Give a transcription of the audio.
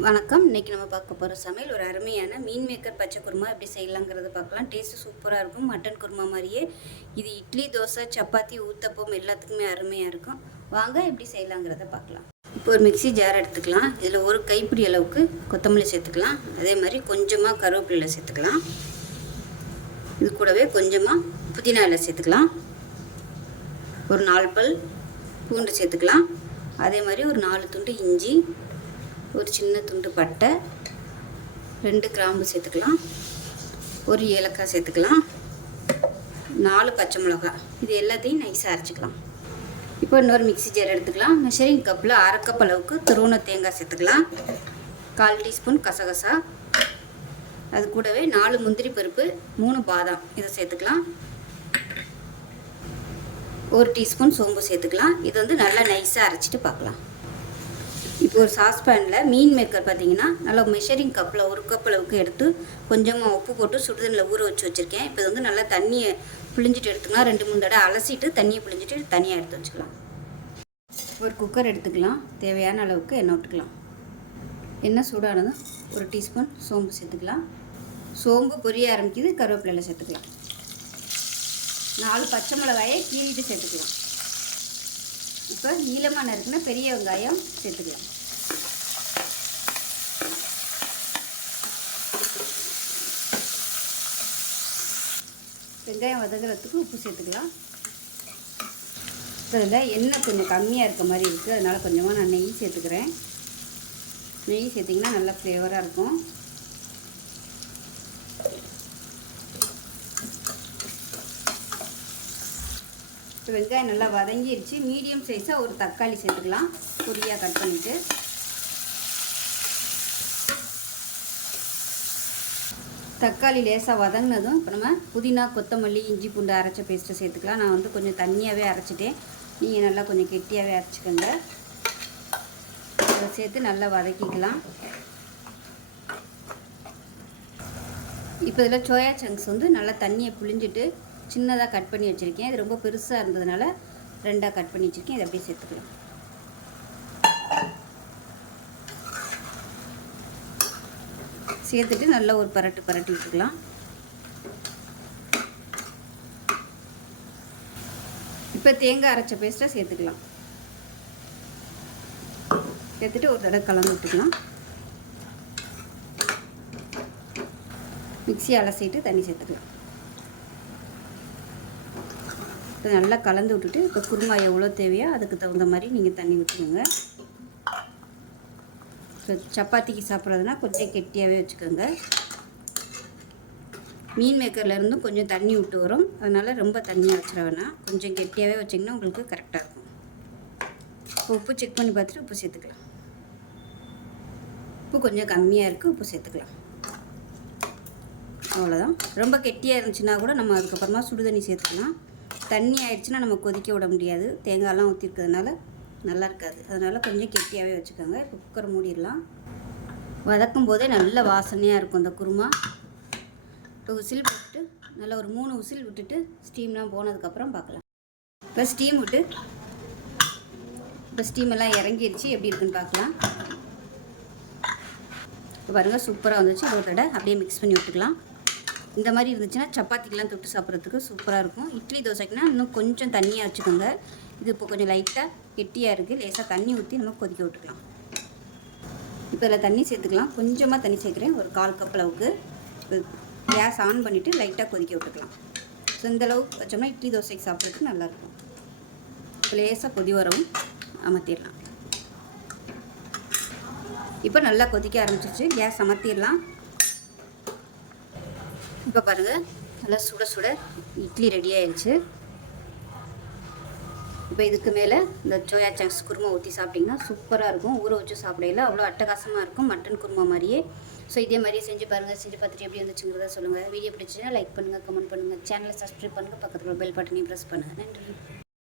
வணக்கம். இன்றைக்கி நம்ம பார்க்க போகிற சமையல் ஒரு அருமையான மீன் மேக்கர் பச்சை குருமா எப்படி செய்யலாங்கிறத பார்க்கலாம். டேஸ்ட்டு சூப்பராக இருக்கும். மட்டன் குருமா மாதிரியே இது இட்லி, தோசை, சப்பாத்தி, ஊத்தப்பம் எல்லாத்துக்குமே அருமையாக இருக்கும். வாங்க எப்படி செய்யலாங்கிறத பார்க்கலாம். இப்போ ஒரு மிக்ஸி ஜார் எடுத்துக்கலாம். இதில் ஒரு கைப்பிடி அளவுக்கு கொத்தமல்லி சேர்த்துக்கலாம். அதே மாதிரி கொஞ்சமாக கருவேப்பிலை சேர்த்துக்கலாம். இது கூடவே கொஞ்சமாக புதினா இலை சேர்த்துக்கலாம். ஒரு 4 பல் பூண்டு சேர்த்துக்கலாம். அதே மாதிரி ஒரு 4 துண்டு இஞ்சி, ஒரு சின்ன துண்டு பட்டை, 2 கிராம்பு சேர்த்துக்கலாம். ஒரு ஏலக்காய் சேர்த்துக்கலாம். 4 பச்சை மிளகாய். இது எல்லாத்தையும் நைஸாக அரைச்சிக்கலாம். இப்போ இன்னொரு மிக்ஸி ஜார் எடுத்துக்கலாம். மெஷரிங் கப்பில் 1/2 கப் அளவுக்கு துருவன தேங்காய் சேர்த்துக்கலாம். 1/4 டீஸ்பூன் கசகசா, அது கூடவே 4 முந்திரி பருப்பு, 3 பாதாம் இதை சேர்த்துக்கலாம். 1 டீஸ்பூன் சோம்பு சேர்த்துக்கலாம். இது வந்து நல்லா நைஸாக அரைச்சிட்டு பார்க்கலாம். இப்போ ஒரு சாஸ்பேனில் மீன் மேக்கர் பார்த்தீங்கன்னா நல்லா மெஷரிங் கப்பில் 1 கப் அளவுக்கு எடுத்து கொஞ்சமாக உப்பு போட்டு சுடுதண்ணில் ஊற வச்சு வச்சுருக்கேன். இப்போ வந்து நல்லா தண்ணியை பிழிஞ்சிட்டு எடுத்துக்கலாம். 2-3 தடவை அலசிட்டு தண்ணியை பிழிஞ்சிட்டு தனியாக எடுத்து வச்சுக்கலாம். ஒரு குக்கர் எடுத்துக்கலாம். தேவையான அளவுக்கு எண்ணெய் விட்டுக்கலாம். எண்ணெய் சூடானதும் 1 டீஸ்பூன் சோம்பு சேர்த்துக்கலாம். சோம்பு பொரிய ஆரம்பிக்குது. கருவேப்பிலை சேர்த்துக்கலாம். 4 பச்சை மிளகாயை கீறிட்டு சேர்த்துக்கலாம். இப்போ நீளமாக நறுக்குன்னா பெரிய வெங்காயம் சேர்த்துக்கலாம். வெங்காயம் வதங்குறதுக்கு உப்பு சேர்த்துக்கலாம். இதில் எண்ணெய் கொஞ்சம் கம்மியாக இருக்க மாதிரி இருக்குது, அதனால் கொஞ்சமாக நான் நெய் சேர்த்துக்கிறேன். நெய் சேர்த்திங்கன்னா நல்லா ஃப்ளேவராக இருக்கும். இப்போ வெங்காயம் நல்லா வதங்கிடுச்சு. மீடியம் சைஸாக ஒரு தக்காளி சேர்த்துக்கலாம். பொடியாக கட் பண்ணிவிட்டு தக்காளி லேசாக வதங்கினதும் இப்போ நம்ம புதினா, கொத்தமல்லி, இஞ்சி பூண்டு அரைச்ச பேஸ்ட்டை சேர்த்துக்கலாம். நான் வந்து கொஞ்சம் தண்ணியாகவே அரைச்சிட்டேன். நீங்கள் நல்லா கொஞ்சம் கெட்டியாகவே அரைச்சிக்கோங்க. அதை சேர்த்து நல்லா வதக்கிக்கலாம். இப்போ இதில் சோயா சங்க்ஸ் வந்து நல்லா தண்ணியை புழிஞ்சிட்டு சின்னதாக கட் பண்ணி வச்சுருக்கேன். இது ரொம்ப பெருசாக இருந்ததுனால 2ஆக கட் பண்ணி வச்சுருக்கேன். இதை அப்படியே சேர்த்துக்கலாம். சேர்த்துட்டு நல்லா ஒரு பரட்டி விட்டுக்கலாம். இப்போ தேங்காய் அரைச்ச பேஸ்ட்டை சேர்த்துக்கலாம். சேர்த்துட்டு ஒரு தடவை கலந்து விட்டுக்கலாம். மிக்ஸி அலசிட்டு தண்ணி சேர்த்துக்கலாம். இப்போ நல்லா கலந்து விட்டுட்டு இப்போ குருமா எவ்வளோ தேவையோ அதுக்கு தகுந்த மாதிரி நீங்கள் தண்ணி ஊற்றிக்கோங்க. இப்போ சப்பாத்திக்கு சாப்பிட்றதுனா கொஞ்சம் கெட்டியாகவே வச்சுக்கோங்க. மீன் மேக்கர்லேருந்தும் கொஞ்சம் தண்ணி விட்டு வரும், அதனால் ரொம்ப தண்ணியாக வச்சிட வேணாம். கொஞ்சம் கெட்டியாகவே வச்சிங்கன்னா உங்களுக்கு கரெக்டாக இருக்கும். இப்போ உப்பு செக் பண்ணி பார்த்துட்டு உப்பு சேர்த்துக்கலாம். உப்பு கொஞ்சம் கம்மியாக இருக்குது, உப்பு சேர்த்துக்கலாம். அவ்வளோதான். ரொம்ப கெட்டியாக இருந்துச்சுன்னா கூட நம்ம அதுக்கப்புறமா சுடுதண்ணி சேர்த்துக்கலாம். தண்ணி ஆயிடுச்சுன்னா நம்ம கொதிக்க விட முடியாது. தேங்காயெல்லாம் ஊற்றிருக்கிறதுனால நல்லா இருக்காது. அதனால் கொஞ்சம் கெட்டியாகவே வச்சுக்கோங்க. இப்போ குக்கரை மூடிடலாம். வதக்கும் போதே நல்ல வாசனையாக இருக்கும் இந்த குருமா. இப்போ விசில் போட்டு நல்லா ஒரு 3 விசில் விட்டுட்டு ஸ்டீம்லாம் போனதுக்கப்புறம் பார்க்கலாம். இப்போ ஸ்டீமெல்லாம் இறங்கிடுச்சு. எப்படி இருக்குன்னு பார்க்கலாம். இப்போ பாருங்கள், சூப்பராக வந்துச்சு. ஒரு தடவை அப்படியே மிக்ஸ் பண்ணி விட்டுக்கலாம். இந்த மாதிரி இருந்துச்சுன்னா சப்பாத்திக்கெலாம் தொட்டு சாப்பிட்றதுக்கு சூப்பராக இருக்கும். இட்லி, தோசைக்குனா இன்னும் கொஞ்சம் தண்ணியாக வச்சுக்கோங்க. இது இப்போ கொஞ்சம் லைட்டாக கெட்டியாக இருக்குது. லேசாக தண்ணி ஊற்றி நம்ம கொதிக்க விட்டுக்கலாம். இப்போ இதில் தண்ணி சேர்த்துக்கலாம். கொஞ்சமாக தண்ணி சேர்க்குறேன், ஒரு 1/4 கப் அளவுக்கு. கேஸ் ஆன் பண்ணிவிட்டு லைட்டாக கொதிக்க விட்டுக்கலாம். ஸோ இந்தளவுக்கு வச்சோம்னா இட்லி, தோசைக்கு சாப்பிட்றதுக்கு நல்லாயிருக்கும். இப்போ லேசாக கொதி வரவும் அமர்த்திடலாம். இப்போ நல்லா கொதிக்க ஆரம்பிச்சிருச்சு. கேஸ் அமர்த்திடலாம். இப்போ பாருங்கள், நல்லா சுட சுட இட்லி ரெடி ஆயிடுச்சு. இப்போ இதுக்கு மேலே இந்த சோயா சங்க்ஸ் குருமா ஊற்றி சாப்பிட்டிங்கன்னா சூப்பராக இருக்கும். ஊற வச்சு சாப்பிடையில அவ்வளோ அட்டகாசமாக இருக்கும், மட்டன் குருமா மாதிரியே. ஸோ இதே மாதிரியே செஞ்சு பாருங்கள். செஞ்சு பார்த்துட்டு எப்படி வந்துச்சுங்கிறத சொல்லுங்கள். வீடியோ பிடிச்சிங்கன்னா லைக் பண்ணுங்கள், கமெண்ட் பண்ணுங்கள், சேனலை சப்ஸ்கிரைப் பண்ணுங்கள், பக்கத்தில் பெல் பட்டனையும் ப்ரெஸ் பண்ணுங்கள். நன்றி.